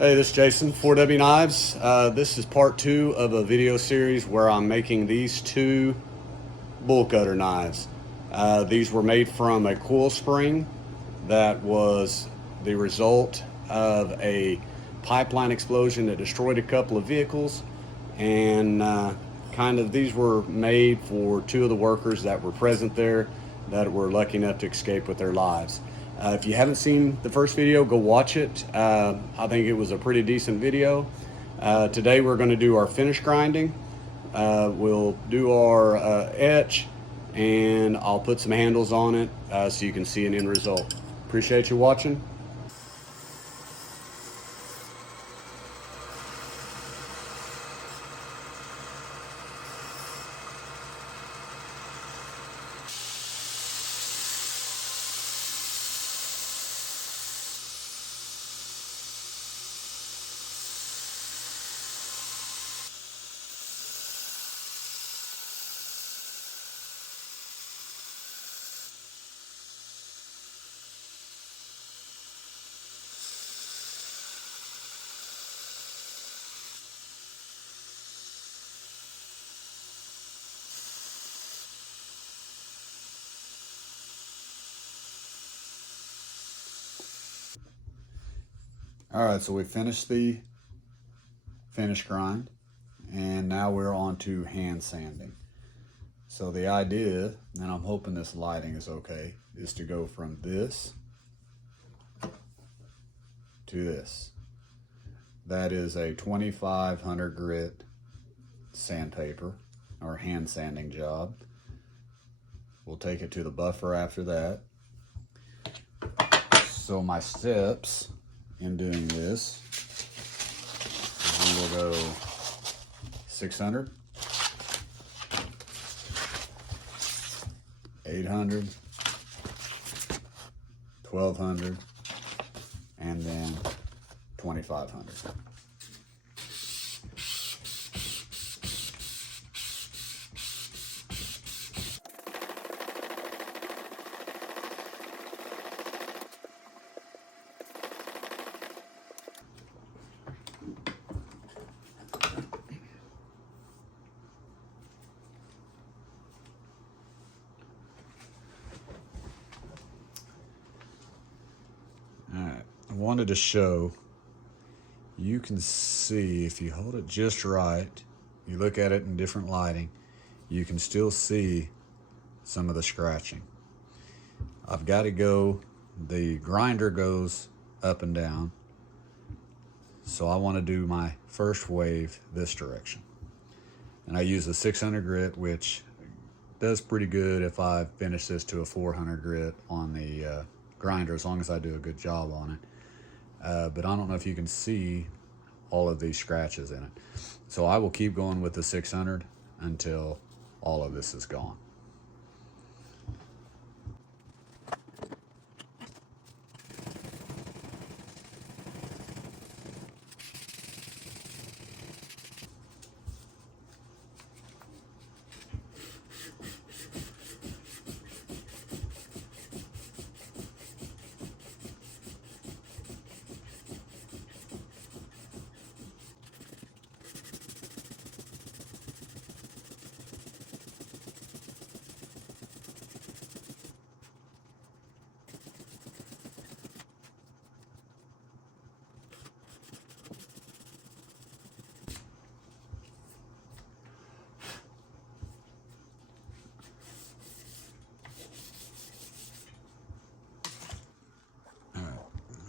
Hey, this is Jason, 4W Knives. This is part two of a video series where I'm making these two bull cutter knives. These were made from a coil spring that was the result of a pipeline explosion that destroyed a couple of vehicles, and these were made for two of the workers that were present there that were lucky enough to escape with their lives. If you haven't seen the first video, go watch it. I think it was a pretty decent video. Today we're going to do our finish grinding. We'll do our etch, and I'll put some handles on it so you can see an end result. Appreciate you watching. All right, so we finished the finish grind, and now we're on to hand sanding. So the idea, and I'm hoping this lighting is okay, is to go from this to this. That is a 2500 grit sandpaper or hand sanding job. We'll take it to the buffer after that. So my steps in doing this is we will go 600, 800, 1200, and then 2500. I wanted to show, you can see if you hold it just right, you look at it in different lighting, you can still see some of the scratching. I've got to go, the grinder goes up and down, so I want to do my first wave this direction. And I use a 600 grit, which does pretty good if I finish this to a 400 grit on the grinder, as long as I do a good job on it. But I don't know if you can see all of these scratches in it. So I will keep going with the 600 until all of this is gone.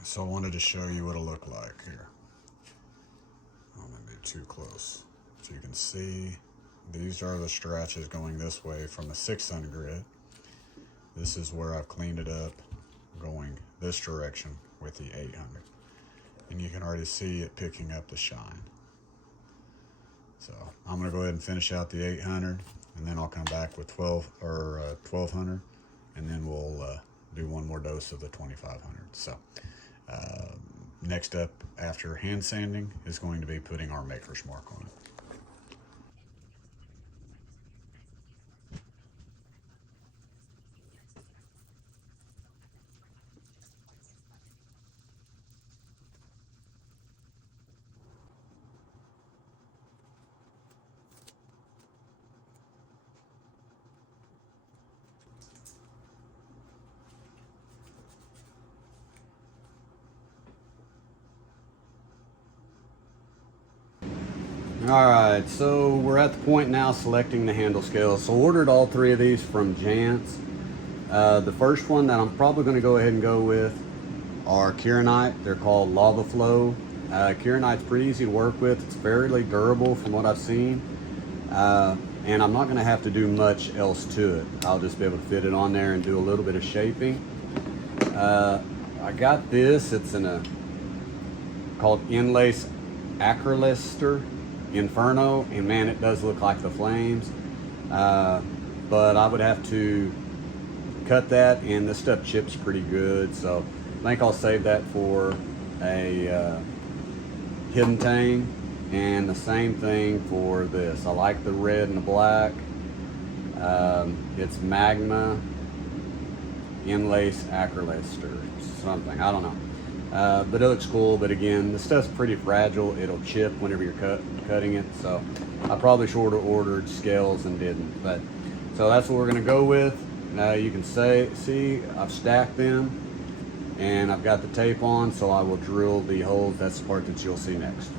So I wanted to show you what it'll look like here. Oh, maybe too close. So you can see these are the scratches going this way from the 600 grit. This is where I've cleaned it up going this direction with the 800. And you can already see it picking up the shine. So I'm gonna go ahead and finish out the 800, and then I'll come back with 1200, and then we'll do one more dose of the 2500. So next up after hand sanding is going to be putting our maker's mark on it. Alright, so we're at the point now selecting the handle scales. So ordered all three of these from Jantz. The first one that I'm probably going to go ahead and go with are Kieranite. They're called Lava Flow. Kieranite's pretty easy to work with. It's fairly durable from what I've seen. And I'm not going to have to do much else to it. I'll just be able to fit it on there and do a little bit of shaping. I got this. It's in a called Inlace Acrylister Inferno, and man, it does look like the flames. But I would have to cut that, and this stuff chips pretty good, so I think I'll save that for a hidden tang. And the same thing for this. I like the red and the black. It's Magma Inlace Acrylister something, I don't know. But it looks cool. But again, this stuff's pretty fragile. It'll chip whenever you're cutting it. So I probably should have ordered scales and didn't. But so that's what we're gonna go with. Now you can see I've stacked them and I've got the tape on. So I will drill the holes. That's the part that you'll see next.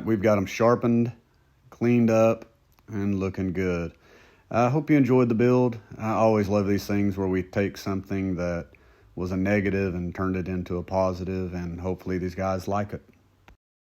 right, we've got them sharpened, cleaned up, and looking good. I hope you enjoyed the build. I always love these things where we take something that was a negative and turned it into a positive, and hopefully these guys like it.